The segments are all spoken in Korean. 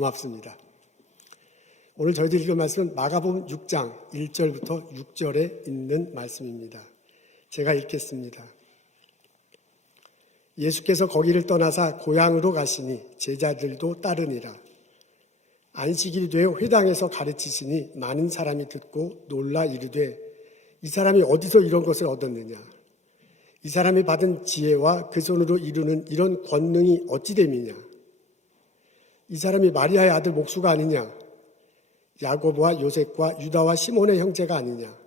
고맙습니다. 오늘 저희들 읽은 말씀은 마가복음 6장 1절부터 6절에 있는 말씀입니다. 제가 읽겠습니다. 예수께서 거기를 떠나사 고향으로 가시니 제자들도 따르니라. 안식일이 되어 회당에서 가르치시니 많은 사람이 듣고 놀라 이르되 이 사람이 어디서 이런 것을 얻었느냐? 이 사람이 받은 지혜와 그 손으로 이루는 이런 권능이 어찌 됨이냐? 이 사람이 마리아의 아들 목수가 아니냐? 야고보와 요셉과 유다와 시몬의 형제가 아니냐?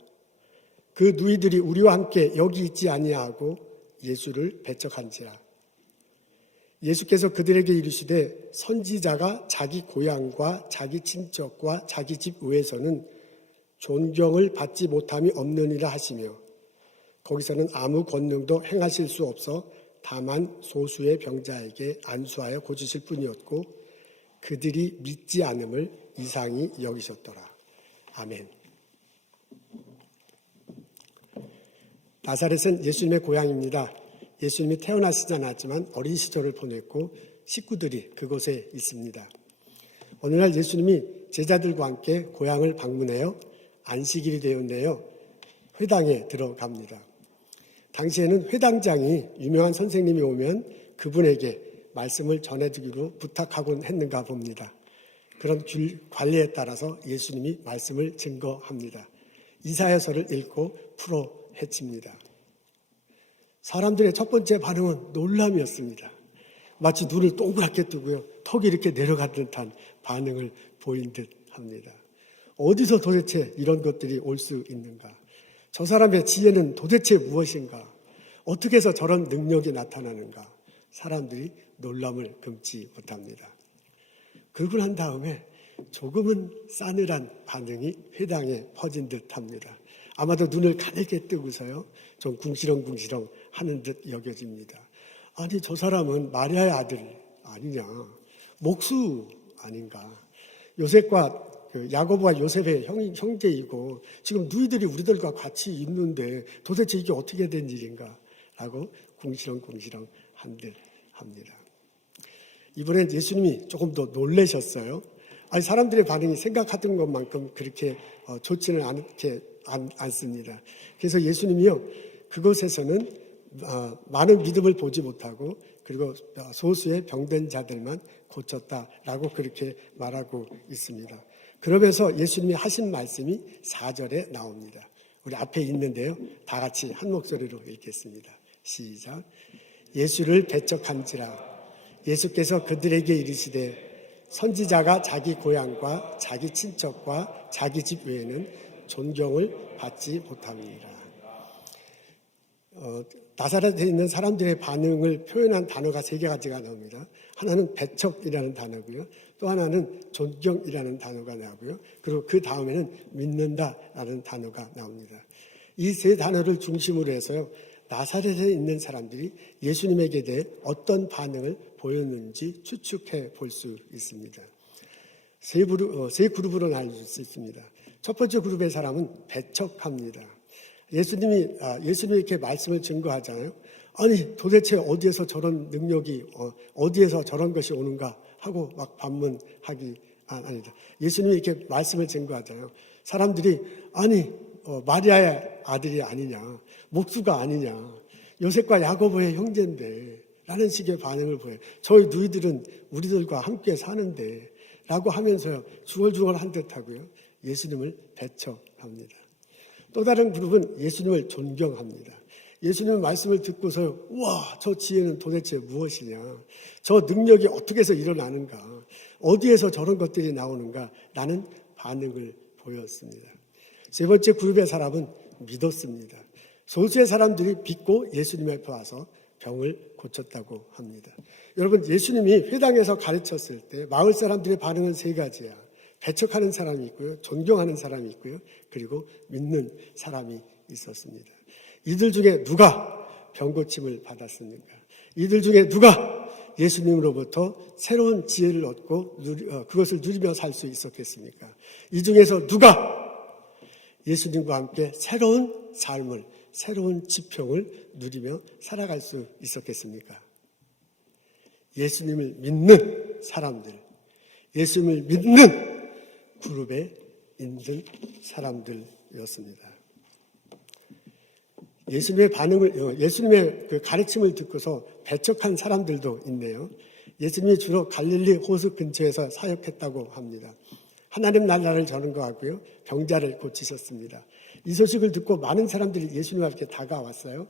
그 누이들이 우리와 함께 여기 있지 아니하고 예수를 배척한지라. 예수께서 그들에게 이르시되 선지자가 자기 고향과 자기 친척과 자기 집 외에서는 존경을 받지 못함이 없느니라 하시며 거기서는 아무 권능도 행하실 수 없어 다만 소수의 병자에게 안수하여 고치실 뿐이었고 그들이 믿지 않음을 이상히 여기셨더라. 아멘. 나사렛은 예수님의 고향입니다. 예수님이 태어나시지 않았지만 어린 시절을 보냈고 식구들이 그곳에 있습니다. 어느 날 예수님이 제자들과 함께 고향을 방문해요. 안식일이 되었네요. 회당에 들어갑니다. 당시에는 회당장이 유명한 선생님이 오면 그분에게 말씀을 전해주기로 부탁하곤 했는가 봅니다. 그런 관리에 따라서 예수님이 말씀을 증거합니다. 이사야서를 읽고 풀어 헤칩니다. 사람들의 첫 번째 반응은 놀람이었습니다. 마치 눈을 동그랗게 뜨고요. 턱이 이렇게 내려간 듯한 반응을 보인 듯 합니다. 어디서 도대체 이런 것들이 올 수 있는가? 저 사람의 지혜는 도대체 무엇인가? 어떻게 해서 저런 능력이 나타나는가? 사람들이 놀람을 금치 못합니다. 그러고 난 다음에 조금은 싸늘한 반응이 회당에 퍼진 듯 합니다. 아마도 눈을 가늘게 뜨고서요. 좀 궁시렁궁시렁 하는 듯 여겨집니다. 아니 저 사람은 마리아의 아들 아니냐. 목수 아닌가. 요셉과 야고보와 요셉의 형제이고 지금 누이들이 우리들과 같이 있는데 도대체 이게 어떻게 된 일인가 라고 궁시렁궁시렁 한 듯 합니다. 이번엔 예수님이 조금 더 놀라셨어요. 아니 사람들의 반응이 생각하던 것만큼 그렇게 좋지는 않습니다. 그래서 예수님이요 그곳에서는 많은 믿음을 보지 못하고 그리고 소수의 병든 자들만 고쳤다라고 그렇게 말하고 있습니다. 그러면서 예수님이 하신 말씀이 4절에 나옵니다. 우리 앞에 있는데요. 다 같이 한 목소리로 읽겠습니다. 시작. 예수를 배척한지라. 예수께서 그들에게 이르시되 선지자가 자기 고향과 자기 친척과 자기 집 외에는 존경을 받지 못합니다. 나사렛에 있는 사람들의 반응을 표현한 단어가 3가지가 나옵니다. 하나는 배척이라는 단어고요. 또 하나는 존경이라는 단어가 나오고요. 그리고 그 다음에는 믿는다라는 단어가 나옵니다. 이 3단어를 중심으로 해서요. 나사렛에 있는 사람들이 예수님에게 대해 어떤 반응을 보였는지 추측해 볼 수 있습니다. 세 그룹으로 나눌 수 있습니다. 첫 번째 그룹의 사람은 배척합니다. 예수님이 이렇게 말씀을 증거하잖아요. 아니 도대체 어디에서 저런 능력이 어디에서 저런 것이 오는가 하고 막 반문하기 아니다. 예수님이 이렇게 말씀을 증거하잖아요. 사람들이 아니 마리아의 아들이 아니냐, 목수가 아니냐, 요셉과 야고보의 형제인데 라는 식의 반응을 보여요. 저희 누이들은 우리들과 함께 사는데 라고 하면서요 중얼중얼 한 듯하고요. 예수님을 배척합니다. 또 다른 그룹은 예수님을 존경합니다. 예수님의 말씀을 듣고서요. 우와 저 지혜는 도대체 무엇이냐. 저 능력이 어떻게 해서 일어나는가. 어디에서 저런 것들이 나오는가 라는 반응을 보였습니다. 세 번째 그룹의 사람은 믿었습니다. 소수의 사람들이 믿고 예수님 앞에 와서 병을 고쳤다고 합니다. 여러분 예수님이 회당에서 가르쳤을 때 마을 사람들의 반응은 3가지야. 배척하는 사람이 있고요. 존경하는 사람이 있고요. 그리고 믿는 사람이 있었습니다. 이들 중에 누가 병고침을 받았습니까? 이들 중에 누가 예수님으로부터 새로운 지혜를 얻고 그것을 누리며 살 수 있었겠습니까? 이 중에서 누가 예수님과 함께 새로운 삶을, 새로운 지평을 누리며 살아갈 수 있었겠습니까? 예수님을 믿는 사람들, 예수님을 믿는 그룹에 있는 사람들이었습니다. 예수님의 그 가르침을 듣고서 배척한 사람들도 있네요. 예수님이 주로 갈릴리 호수 근처에서 사역했다고 합니다. 하나님 나라를 전거하고요, 병자를 고치셨습니다. 이 소식을 듣고 많은 사람들이 예수님 앞에 다가왔어요.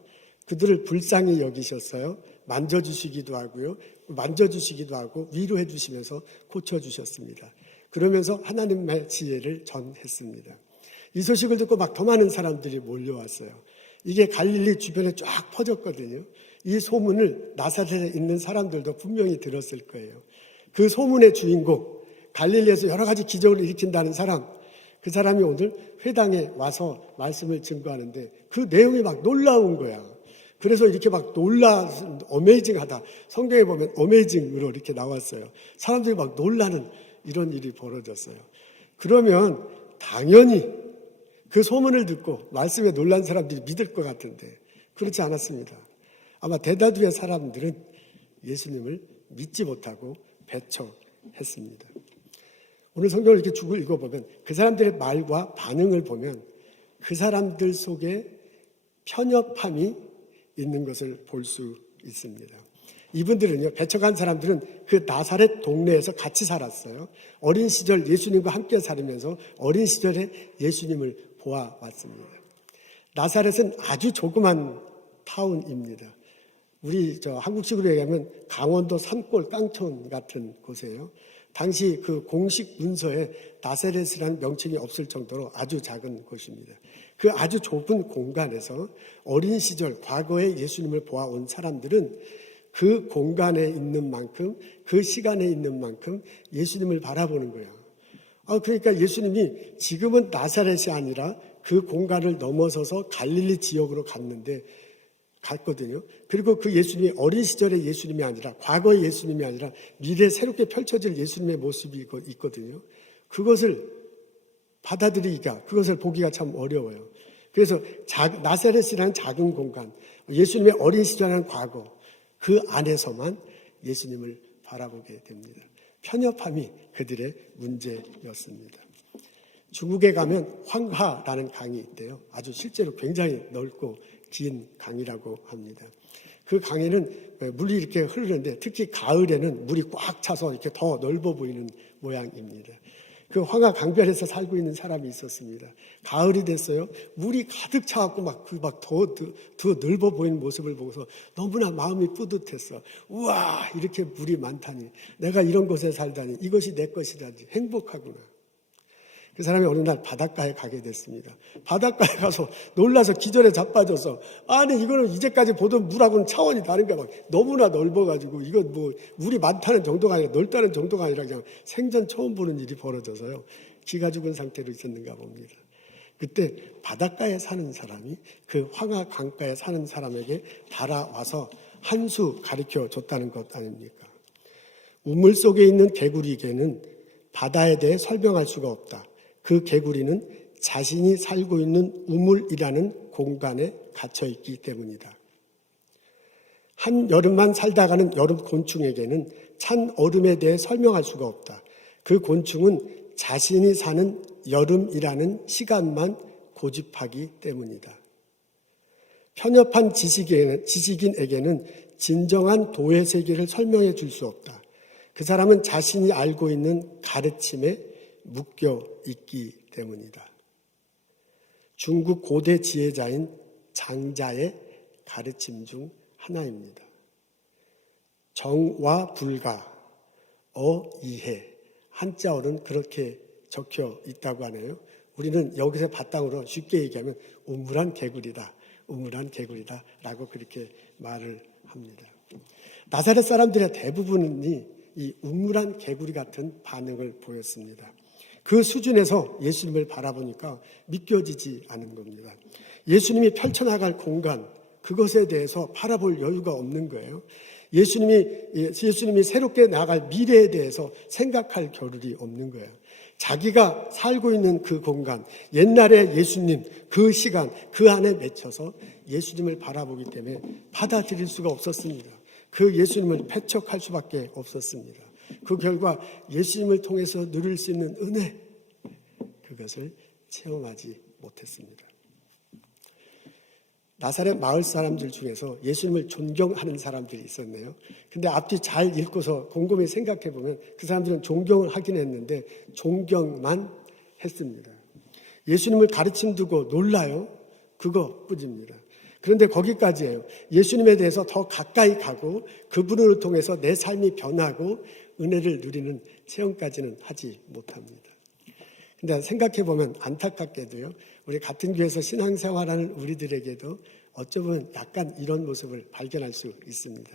그들을 불쌍히 여기셨어요. 만져주시기도 하고 위로해 주시면서 고쳐주셨습니다. 그러면서 하나님의 지혜를 전했습니다. 이 소식을 듣고 막 더 많은 사람들이 몰려왔어요. 이게 갈릴리 주변에 쫙 퍼졌거든요. 이 소문을 나사렛에 있는 사람들도 분명히 들었을 거예요. 그 소문의 주인공, 갈릴리에서 여러 가지 기적을 일으킨다는 사람, 그 사람이 오늘 회당에 와서 말씀을 증거하는데 그 내용이 막 놀라운 거야. 그래서 이렇게 막 어메이징하다. 성경에 보면 어메이징으로 이렇게 나왔어요. 사람들이 막 놀라는 이런 일이 벌어졌어요. 그러면 당연히 그 소문을 듣고 말씀에 놀란 사람들이 믿을 것 같은데 그렇지 않았습니다. 아마 대다수의 사람들은 예수님을 믿지 못하고 배척했습니다. 오늘 성경을 이렇게 쭉 읽어보면 그 사람들의 말과 반응을 보면 그 사람들 속에 편협함이 있는 것을 볼 수 있습니다. 이분들은요, 배척한 사람들은 그 나사렛 동네에서 같이 살았어요. 어린 시절 예수님과 함께 살으면서 어린 시절에 예수님을 보아왔습니다. 나사렛은 아주 조그만 타운입니다. 우리 한국식으로 얘기하면 강원도 산골 깡촌 같은 곳이에요. 당시 그 공식 문서에 나사렛이라는 명칭이 없을 정도로 아주 작은 곳입니다. 그 아주 좁은 공간에서 어린 시절 과거에 예수님을 보아온 사람들은 그 공간에 있는 만큼, 그 시간에 있는 만큼 예수님을 바라보는 거예요. 그러니까 예수님이 지금은 나사렛이 아니라 그 공간을 넘어서서 갈릴리 지역으로 갔거든요. 그리고 그 예수님이 어린 시절의 예수님이 아니라, 과거의 예수님이 아니라 미래에 새롭게 펼쳐질 예수님의 모습이 있거든요. 그것을 받아들이기가, 그것을 보기가 참 어려워요. 그래서 나사렛이라는 작은 공간, 예수님의 어린 시절이라는 과거, 그 안에서만 예수님을 바라보게 됩니다. 편협함이 그들의 문제였습니다. 중국에 가면 황하라는 강이 있대요. 아주 실제로 굉장히 넓고 긴 강이라고 합니다. 그 강에는 물이 이렇게 흐르는데 특히 가을에는 물이 꽉 차서 이렇게 더 넓어 보이는 모양입니다. 그 황하 강변에서 살고 있는 사람이 있었습니다. 가을이 됐어요. 물이 가득 차갖고 더 넓어 보이는 모습을 보고서 너무나 마음이 뿌듯했어. 우와, 이렇게 물이 많다니. 내가 이런 곳에 살다니. 이것이 내 것이라니. 행복하구나. 그 사람이 어느 날 바닷가에 가게 됐습니다. 바닷가에 가서 놀라서 기절에 자빠져서, 아니 이거는 이제까지 보던 물하고는 차원이 다른 거야. 너무나 넓어가지고 이거 물이 많다는 정도가 아니라 넓다는 정도가 아니라 그냥 생전 처음 보는 일이 벌어져서요. 기가 죽은 상태로 있었는가 봅니다. 그때 바닷가에 사는 사람이 그 황하 강가에 사는 사람에게 달아와서 한 수 가르쳐 줬다는 것 아닙니까? 우물 속에 있는 개구리에게는 바다에 대해 설명할 수가 없다. 그 개구리는 자신이 살고 있는 우물이라는 공간에 갇혀 있기 때문이다. 한 여름만 살다가는 여름 곤충에게는 찬 얼음에 대해 설명할 수가 없다. 그 곤충은 자신이 사는 여름이라는 시간만 고집하기 때문이다. 편협한 지식인에게는 진정한 도의 세계를 설명해 줄 수 없다. 그 사람은 자신이 알고 있는 가르침에 묶여 있기 때문이다. 중국 고대 지혜자인 장자의 가르침 중 하나입니다. 정와 불가, 어이해, 한자어는 그렇게 적혀 있다고 하네요. 우리는 여기서 바탕으로 쉽게 얘기하면 우물한 개구리다, 우물한 개구리다 라고 그렇게 말을 합니다. 나사렛 사람들의 대부분이 이 우물한 개구리 같은 반응을 보였습니다. 그 수준에서 예수님을 바라보니까 믿겨지지 않은 겁니다. 예수님이 펼쳐나갈 공간, 그것에 대해서 바라볼 여유가 없는 거예요. 예수님이 새롭게 나아갈 미래에 대해서 생각할 겨를이 없는 거예요. 자기가 살고 있는 그 공간, 옛날의 예수님, 그 시간, 그 안에 맺혀서 예수님을 바라보기 때문에 받아들일 수가 없었습니다. 그 예수님을 배척할 수밖에 없었습니다. 그 결과 예수님을 통해서 누릴 수 있는 은혜, 그것을 체험하지 못했습니다. 나사렛 마을 사람들 중에서 예수님을 존경하는 사람들이 있었네요. 근데 앞뒤 잘 읽고서 곰곰이 생각해 보면 그 사람들은 존경을 하긴 했는데 존경만 했습니다. 예수님을 가르침 두고 놀라요? 그거뿐입니다. 그런데 거기까지예요. 예수님에 대해서 더 가까이 가고 그분을 통해서 내 삶이 변하고 은혜를 누리는 체험까지는 하지 못합니다. 근데 생각해 보면 안타깝게도요, 우리 같은 교회에서 신앙생활하는 우리들에게도 어쩌면 약간 이런 모습을 발견할 수 있습니다.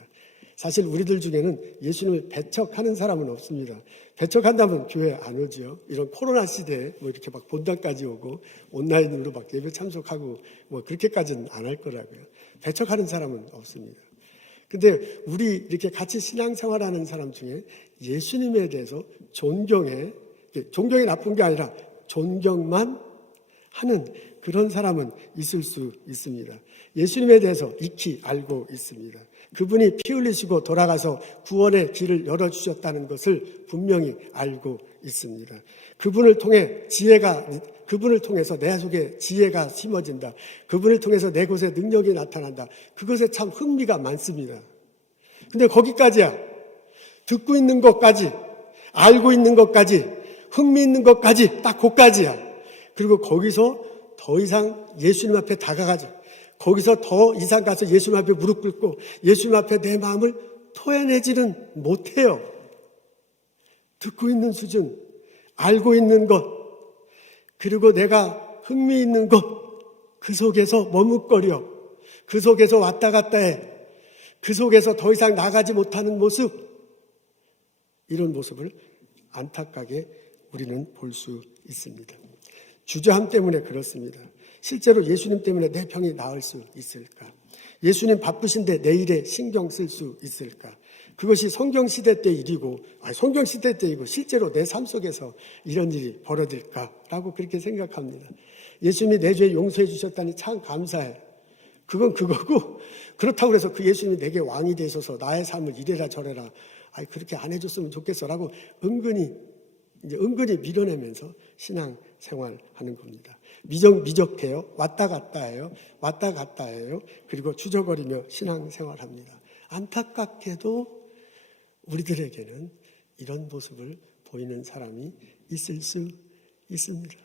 사실 우리들 중에는 예수님을 배척하는 사람은 없습니다. 배척한다면 교회 안 오지요. 이런 코로나 시대에 뭐 이렇게 막 본당까지 오고 온라인으로 막 예배 참석하고 뭐 그렇게까지는 안 할 거라고요. 배척하는 사람은 없습니다. 근데 우리 이렇게 같이 신앙생활하는 사람 중에 예수님에 대해서 존경이 나쁜 게 아니라 존경만 하는 그런 사람은 있을 수 있습니다. 예수님에 대해서 익히 알고 있습니다. 그분이 피 흘리시고 돌아가서 구원의 길을 열어주셨다는 것을 분명히 알고 있습니다. 그분을 통해서 내 속에 지혜가 심어진다. 그분을 통해서 내 곳에 능력이 나타난다. 그것에 참 흥미가 많습니다. 근데 거기까지야. 듣고 있는 것까지, 알고 있는 것까지, 흥미 있는 것까지, 딱 거기까지야. 그리고 거기서 더 이상 예수님 앞에 다가가지. 거기서 더 이상 가서 예수님 앞에 무릎 꿇고 예수님 앞에 내 마음을 토해내지는 못해요. 듣고 있는 수준, 알고 있는 것, 그리고 내가 흥미 있는 것, 그 속에서 머뭇거려. 그 속에서 왔다 갔다 해. 그 속에서 더 이상 나가지 못하는 모습, 이런 모습을 안타깝게 우리는 볼 수 있습니다. 주저함 때문에 그렇습니다. 실제로 예수님 때문에 내 병이 나을 수 있을까? 예수님 바쁘신데 내 일에 신경 쓸 수 있을까? 그것이 성경시대 때 일이고, 성경시대 때 일이고 실제로 내 삶 속에서 이런 일이 벌어질까라고 그렇게 생각합니다. 예수님이 내 죄 용서해 주셨다니 참 감사해. 그건 그거고, 그렇다고 해서 그 예수님이 내게 왕이 되셔서 나의 삶을 이래라 저래라, 그렇게 안 해줬으면 좋겠어라고 은근히 밀어내면서 신앙생활하는 겁니다. 미적해요. 왔다 갔다 해요. 그리고 추적거리며 신앙생활합니다. 안타깝게도 우리들에게는 이런 모습을 보이는 사람이 있을 수 있습니다.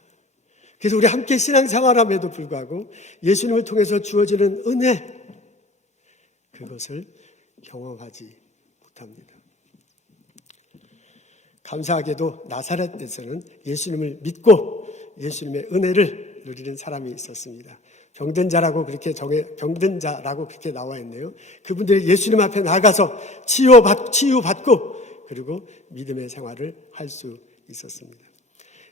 그래서 우리 함께 신앙생활함에도 불구하고 예수님을 통해서 주어지는 은혜, 그것을 경험하지 못합니다. 감사하게도 나사렛에서는 예수님을 믿고 예수님의 은혜를 누리는 사람이 있었습니다. 병든 자라고 그렇게 나와 있네요. 그분들이 예수님 앞에 나가서 치유받고 그리고 믿음의 생활을 할 수 있었습니다.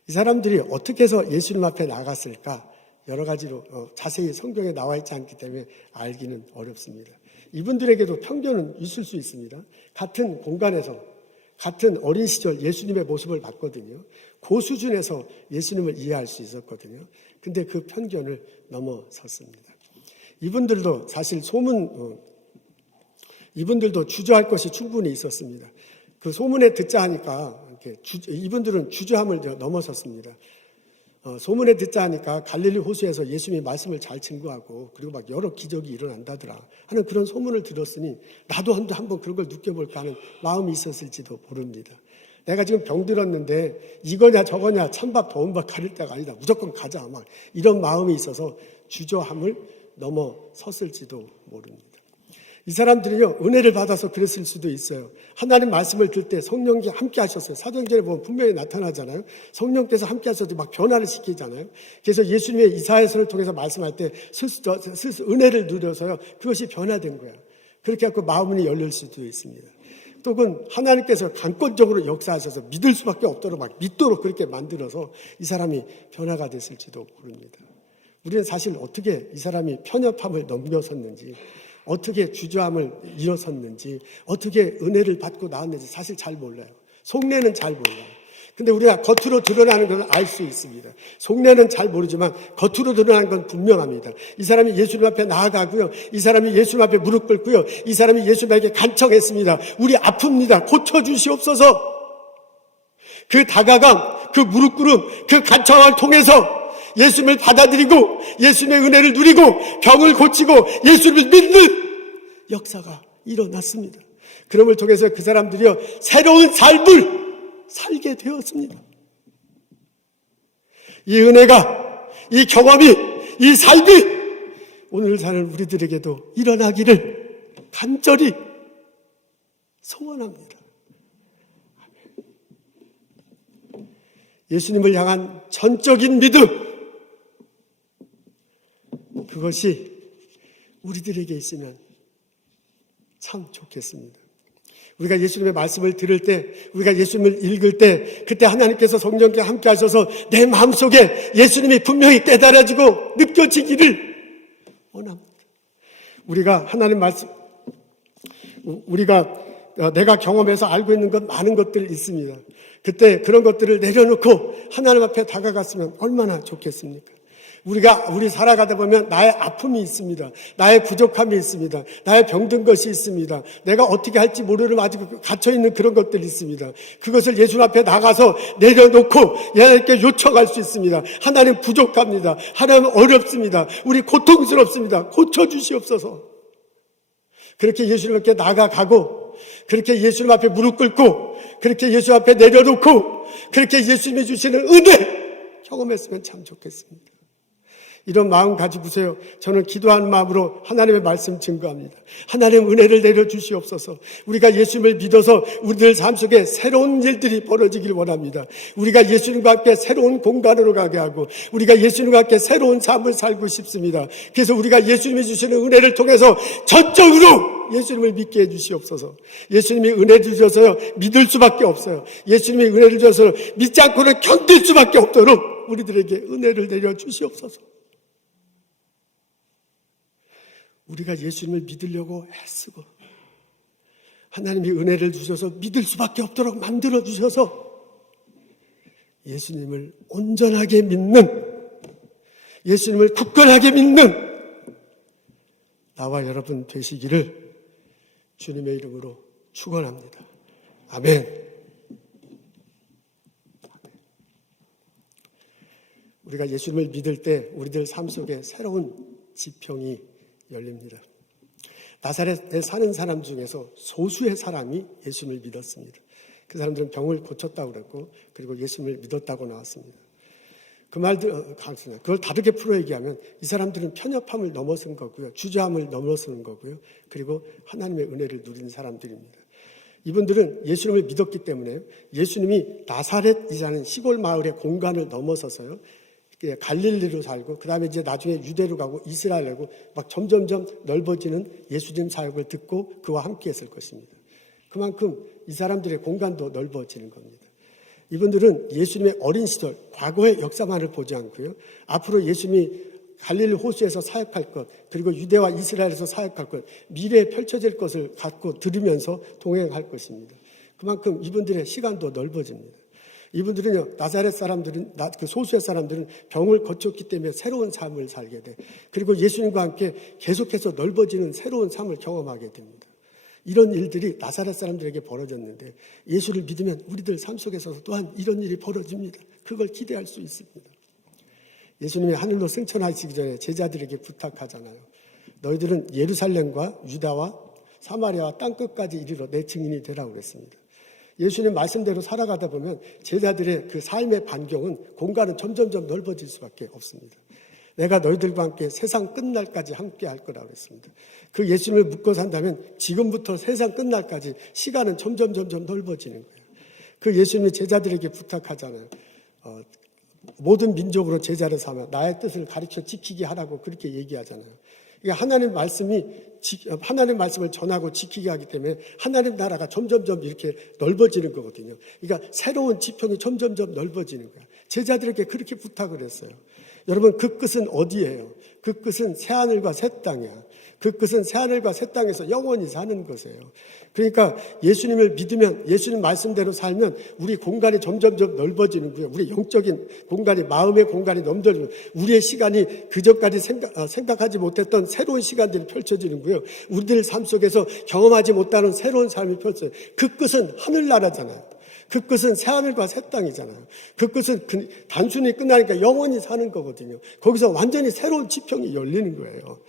이 사람들이 어떻게 해서 예수님 앞에 나갔을까? 여러 가지로 자세히 성경에 나와 있지 않기 때문에 알기는 어렵습니다. 이분들에게도 편견은 있을 수 있습니다. 같은 공간에서 같은 어린 시절 예수님의 모습을 봤거든요. 그 수준에서 예수님을 이해할 수 있었거든요. 근데 그 편견을 넘어섰습니다. 이분들도 사실 이분들도 주저할 것이 충분히 있었습니다. 그 소문에 듣자 하니까 이분들은 주저함을 넘어섰습니다. 소문에 듣자 하니까 갈릴리 호수에서 예수님이 말씀을 잘 증거하고 그리고 막 여러 기적이 일어난다더라 하는 그런 소문을 들었으니 나도 한번 그런 걸 느껴볼까 하는 마음이 있었을지도 모릅니다. 내가 지금 병들었는데 이거냐 저거냐 찬밥 더운밥 가릴 때가 아니다. 무조건 가자. 막 이런 마음이 있어서 주저함을 넘어섰을지도 모릅니다. 이 사람들은요, 은혜를 받아서 그랬을 수도 있어요. 하나님 말씀을 들 때 성령이 함께 하셨어요. 사도행전에 보면 분명히 나타나잖아요. 성령께서 함께 하셔서 막 변화를 시키잖아요. 그래서 예수님의 이사야서를 통해서 말씀할 때 은혜를 누려서요, 그것이 변화된 거예요. 그렇게 해서 마음이 열릴 수도 있습니다. 또는 하나님께서 강권적으로 역사하셔서 믿을 수밖에 없도록 막 믿도록 그렇게 만들어서 이 사람이 변화가 됐을지도 모릅니다. 우리는 사실 어떻게 이 사람이 편협함을 넘겨섰는지, 어떻게 주저함을 일어섰는지, 어떻게 은혜를 받고 나왔는지 사실 잘 몰라요. 속내는 잘 몰라요. 근데 우리가 겉으로 드러나는 것을 알 수 있습니다. 속내는 잘 모르지만 겉으로 드러나는 건 분명합니다. 이 사람이 예수님 앞에 나아가고요. 이 사람이 예수님 앞에 무릎 꿇고요. 이 사람이 예수님에게 간청했습니다. 우리 아픕니다. 고쳐주시옵소서. 그 다가감, 그 무릎 꿇음, 그 간청을 통해서 예수님을 받아들이고 예수님의 은혜를 누리고 병을 고치고 예수님을 믿는 역사가 일어났습니다. 그럼을 통해서 그 사람들이요 새로운 삶을 살게 되었습니다. 이 은혜가, 이 경험이, 이 삶이 오늘 사는 우리들에게도 일어나기를 간절히 소원합니다. 예수님을 향한 전적인 믿음, 그것이 우리들에게 있으면 참 좋겠습니다. 우리가 예수님의 말씀을 들을 때, 우리가 예수님을 읽을 때, 그때 하나님께서 성령과 함께 하셔서 내 마음속에 예수님이 분명히 깨달아지고 느껴지기를 원합니다. 우리가 하나님 말씀, 우리가 내가 경험해서 알고 있는 것 많은 것들 있습니다. 그때 그런 것들을 내려놓고 하나님 앞에 다가갔으면 얼마나 좋겠습니까? 우리 살아가다 보면 나의 아픔이 있습니다. 나의 부족함이 있습니다. 나의 병든 것이 있습니다. 내가 어떻게 할지 모르는 아직 갇혀있는 그런 것들이 있습니다. 그것을 예수 앞에 나가서 내려놓고 하나님께 요청할 수 있습니다. 하나님 부족합니다. 하나님 어렵습니다. 우리 고통스럽습니다. 고쳐주시옵소서. 그렇게 예수님 앞에 나가가고 그렇게 예수님 앞에 무릎 꿇고 그렇게 예수 앞에 내려놓고 그렇게 예수님이 주시는 은혜 경험했으면 참 좋겠습니다. 이런 마음 가지고세요. 저는 기도하는 마음으로 하나님의 말씀 증거합니다. 하나님 은혜를 내려주시옵소서. 우리가 예수님을 믿어서 우리들 삶 속에 새로운 일들이 벌어지길 원합니다. 우리가 예수님과 함께 새로운 공간으로 가게 하고 우리가 예수님과 함께 새로운 삶을 살고 싶습니다. 그래서 우리가 예수님이 주시는 은혜를 통해서 전적으로 예수님을 믿게 해주시옵소서. 예수님이 은혜 주셔서요 믿을 수밖에 없어요. 예수님이 은혜를 주셔서 믿지 않고는 견딜 수밖에 없도록 우리들에게 은혜를 내려주시옵소서. 우리가 예수님을 믿으려고 애쓰고 하나님이 은혜를 주셔서 믿을 수밖에 없도록 만들어 주셔서 예수님을 온전하게 믿는, 예수님을 굳건하게 믿는 나와 여러분 되시기를 주님의 이름으로 축원합니다. 아멘. 우리가 예수님을 믿을 때 우리들 삶 속에 새로운 지평이 열립니다. 나사렛에 사는 사람 중에서 소수의 사람이 예수님을 믿었습니다. 그 사람들은 병을 고쳤다고 그랬고 그리고 예수님을 믿었다고 나왔습니다. 그 말들, 그걸 다르게 풀어 얘기하면 이 사람들은 편협함을 넘어선 거고요. 주저함을 넘어서는 거고요. 그리고 하나님의 은혜를 누린 사람들입니다. 이분들은 예수님을 믿었기 때문에 예수님이 나사렛이라는 시골 마을의 공간을 넘어서서요. 갈릴리로 살고 그 다음에 이제 나중에 유대로 가고 이스라엘로 막 점점점 넓어지는 예수님 사역을 듣고 그와 함께 했을 것입니다. 그만큼 이 사람들의 공간도 넓어지는 겁니다. 이분들은 예수님의 어린 시절, 과거의 역사만을 보지 않고요. 앞으로 예수님이 갈릴리 호수에서 사역할 것, 그리고 유대와 이스라엘에서 사역할 것, 미래에 펼쳐질 것을 갖고 들으면서 동행할 것입니다. 그만큼 이분들의 시간도 넓어집니다. 이분들은요, 나사렛 사람들은, 그 소수의 사람들은 병을 거쳤기 때문에 새로운 삶을 살게 돼. 그리고 예수님과 함께 계속해서 넓어지는 새로운 삶을 경험하게 됩니다. 이런 일들이 나사렛 사람들에게 벌어졌는데 예수를 믿으면 우리들 삶 속에서 또한 이런 일이 벌어집니다. 그걸 기대할 수 있습니다. 예수님이 하늘로 승천하시기 전에 제자들에게 부탁하잖아요. 너희들은 예루살렘과 유다와 사마리아와 땅끝까지 이르러 내 증인이 되라고 그랬습니다. 예수님 말씀대로 살아가다 보면 제자들의 그 삶의 반경은 공간은 점점점 넓어질 수밖에 없습니다. 내가 너희들과 함께 세상 끝날까지 함께 할 거라고 했습니다. 그 예수님을 믿고 산다면 지금부터 세상 끝날까지 시간은 점점 넓어지는 거예요. 그 예수님이 제자들에게 부탁하잖아요. 모든 민족으로 제자를 삼아 나의 뜻을 가르쳐 지키게 하라고 그렇게 얘기하잖아요. 그러니까 하나님 말씀을 전하고 지키게 하기 때문에 하나님 나라가 점점점 이렇게 넓어지는 거거든요. 그러니까 새로운 지평이 점점점 넓어지는 거예요. 제자들에게 그렇게 부탁을 했어요. 여러분, 그 끝은 어디예요? 그 끝은 새하늘과 새 땅이야. 그 끝은 새하늘과 새 땅에서 영원히 사는 것이에요. 그러니까 예수님을 믿으면, 예수님 말씀대로 살면 우리 공간이 점점점 넓어지는 거예요. 우리 영적인 공간이, 마음의 공간이 넘쳐지고 우리의 시간이 그전까지 생각하지 못했던 새로운 시간들이 펼쳐지는 거예요. 우리들 삶 속에서 경험하지 못하는 새로운 삶이 펼쳐져요. 그 끝은 하늘나라잖아요. 그 끝은 새하늘과 새 땅이잖아요. 그 끝은 단순히 끝나니까 영원히 사는 거거든요. 거기서 완전히 새로운 지평이 열리는 거예요.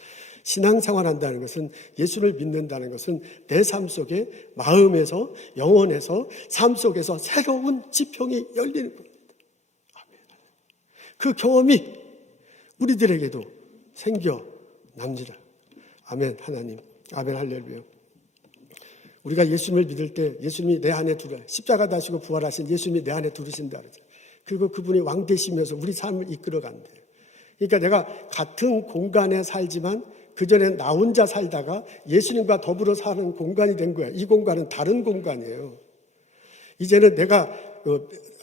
신앙생활 한다는 것은, 예수를 믿는다는 것은 내 삶 속에, 마음에서, 영혼에서, 삶 속에서 새로운 지평이 열리는 겁니다. 아멘. 그 경험이 우리들에게도 생겨납니다. 아멘. 하나님. 아멘. 할렐루야. 우리가 예수님을 믿을 때 예수님이 내 안에 십자가 다시고 부활하신 예수님이 내 안에 들으신다 그러죠. 그리고 그분이 왕 되시면서 우리 삶을 이끌어 간대요. 그러니까 내가 같은 공간에 살지만 그전엔 나 혼자 살다가 예수님과 더불어 사는 공간이 된 거야. 이 공간은 다른 공간이에요. 이제는 내가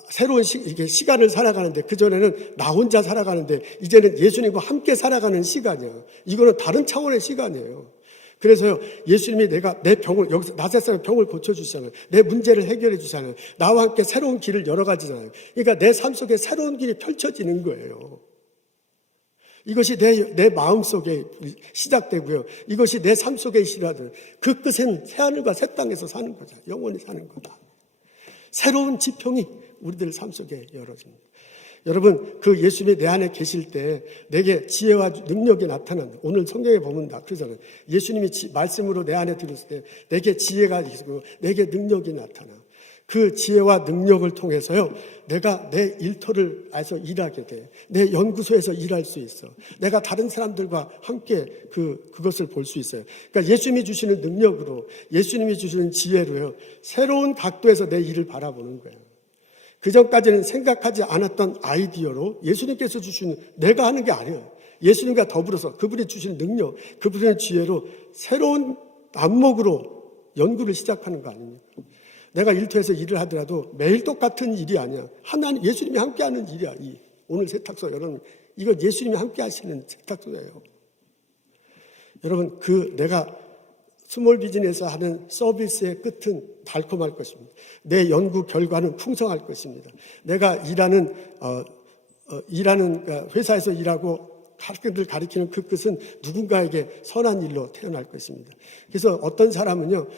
새로운 시간을 살아가는데, 그전에는 나 혼자 살아가는데 이제는 예수님과 함께 살아가는 시간이에요. 이거는 다른 차원의 시간이에요. 그래서요, 예수님이 내 병을, 여기서 나사렛의 병을 고쳐주시잖아요. 내 문제를 해결해 주잖아요. 나와 함께 새로운 길을 열어가잖아요. 그러니까 내 삶 속에 새로운 길이 펼쳐지는 거예요. 이것이 내 마음 속에 시작되고요. 이것이 내 삶 속에 시작되는, 그 끝은 새하늘과 새 땅에서 사는 거죠. 영원히 사는 거다. 새로운 지평이 우리들 삶 속에 열어집니다. 여러분, 그 예수님이 내 안에 계실 때 내게 지혜와 능력이 나타난다. 오늘 성경에 보면 다 그러잖아요. 예수님이 말씀으로 내 안에 들었을 때 내게 지혜가 있고 내게 능력이 나타나. 그 지혜와 능력을 통해서요, 내가 내 일터를 해서 일하게 돼. 내 연구소에서 일할 수 있어. 내가 다른 사람들과 함께 그것을 볼 수 있어요. 그러니까 예수님이 주시는 능력으로, 예수님이 주시는 지혜로요, 새로운 각도에서 내 일을 바라보는 거예요. 그전까지는 생각하지 않았던 아이디어로 예수님께서 주시는, 내가 하는 게 아니에요. 예수님과 더불어서 그분이 주시는 능력, 그분의 지혜로 새로운 안목으로 연구를 시작하는 거 아닙니까? 내가 일터에서 일을 하더라도 매일 똑같은 일이 아니야. 하나님, 예수님이 함께하는 일이야. 오늘 세탁소, 여러분, 이거 예수님이 함께하시는 세탁소예요. 여러분, 내가 스몰 비즈니스 하는 서비스의 끝은 달콤할 것입니다. 내 연구 결과는 풍성할 것입니다. 내가 일하는 회사에서 일하고 학생들 가르치는 그 끝은 누군가에게 선한 일로 태어날 것입니다. 그래서 어떤 사람은요,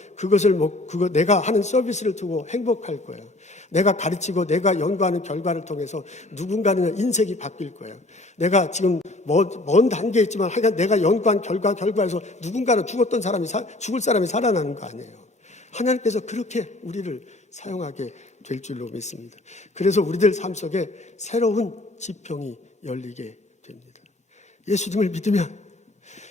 내가 하는 서비스를 두고 행복할 거예요. 내가 가르치고 내가 연구하는 결과를 통해서 누군가는 인생이 바뀔 거예요. 내가 지금 먼 단계에 있지만 하여간 내가 연구한 결과에서 누군가는 죽을 사람이 살아나는 거 아니에요. 하나님께서 그렇게 우리를 사용하게 될 줄로 믿습니다. 그래서 우리들 삶 속에 새로운 지평이 열리게 됩니다. 예수님을 믿으면,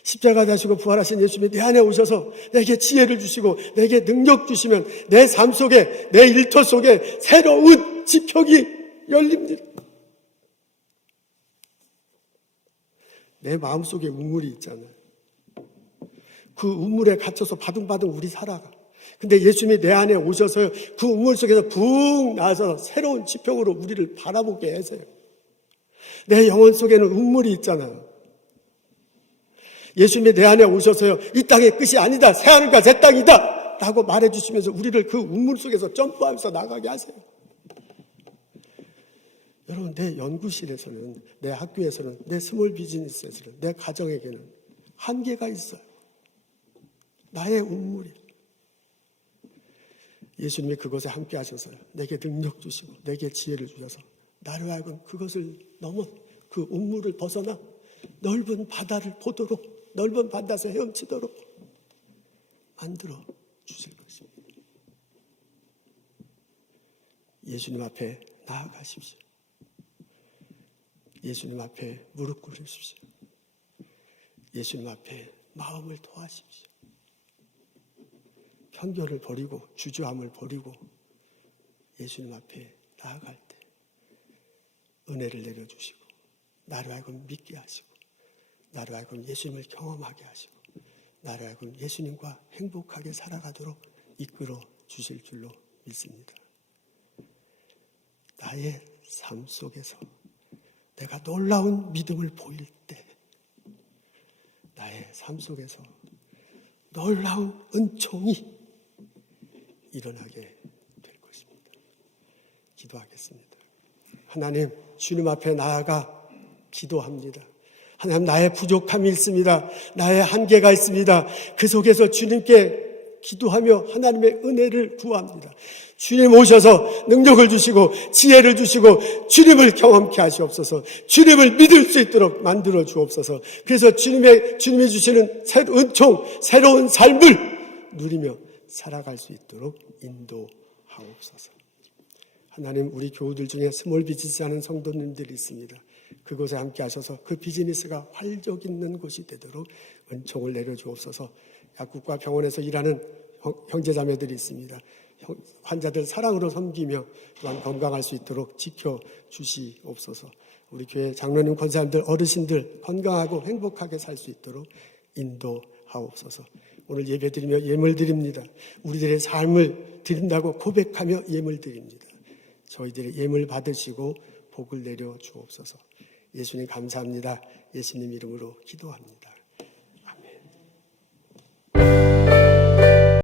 십자가 다시고 부활하신 예수님이 내 안에 오셔서 내게 지혜를 주시고 내게 능력 주시면 내 삶 속에, 내 일터 속에 새로운 지평이 열립니다. 내 마음 속에 우물이 있잖아요. 그 우물에 갇혀서 바둥바둥 우리 살아가. 근데 예수님이 내 안에 오셔서 그 우물 속에서 붕 나와서 새로운 지평으로 우리를 바라보게 하세요. 내 영혼 속에는 우물이 있잖아요. 예수님이 내 안에 오셔서요, 이 땅의 끝이 아니다, 새하늘과 새 땅이다 라고 말해주시면서 우리를 그 우물 속에서 점프하면서 나가게 하세요. 여러분, 내 연구실에서는, 내 학교에서는, 내 스몰 비즈니스에서는, 내 가정에게는 한계가 있어요. 나의 우물이. 예수님이 그것에 함께 하셔서 내게 능력 주시고 내게 지혜를 주셔서 나를 하여금 그것을 넘어 그 우물을 벗어나 넓은 바다를 보도록, 넓은 바다에서 헤엄치도록 만들어 주실 것입니다. 예수님 앞에 나아가십시오. 예수님 앞에 무릎 꿇으십시오. 예수님 앞에 마음을 토하십시오. 편견을 버리고 주저함을 버리고 예수님 앞에 나아갈 때 은혜를 내려주시고 나를 하여금 믿게 하시고 나를 하여금 예수님을 경험하게 하시고 나를 하여금 예수님과 행복하게 살아가도록 이끌어 주실 줄로 믿습니다. 나의 삶 속에서 내가 놀라운 믿음을 보일 때 나의 삶 속에서 놀라운 은총이 일어나게 될 것입니다. 기도하겠습니다. 하나님, 주님 앞에 나아가 기도합니다. 하나님, 나의 부족함이 있습니다. 나의 한계가 있습니다. 그 속에서 주님께 기도하며 하나님의 은혜를 구합니다. 주님 오셔서 능력을 주시고 지혜를 주시고 주님을 경험케 하시옵소서. 주님을 믿을 수 있도록 만들어 주옵소서. 그래서 주님이 주시는 은총, 새로운 삶을 누리며 살아갈 수 있도록 인도하옵소서. 하나님, 우리 교우들 중에 스몰 비즈니스 하는 성도님들이 있습니다. 그곳에 함께 하셔서 그 비즈니스가 활력 있는 곳이 되도록 은총을 내려주옵소서. 약국과 병원에서 일하는 형제자매들이 있습니다. 환자들 사랑으로 섬기며 또한 건강할 수 있도록 지켜주시옵소서. 우리 교회 장로님, 권사님들, 어르신들 건강하고 행복하게 살 수 있도록 인도하옵소서. 오늘 예배드리며 예물 드립니다. 우리들의 삶을 드린다고 고백하며 예물 드립니다. 저희들의 예물 받으시고 복을 내려 주옵소서. 예수님 감사합니다. 예수님 이름으로 기도합니다.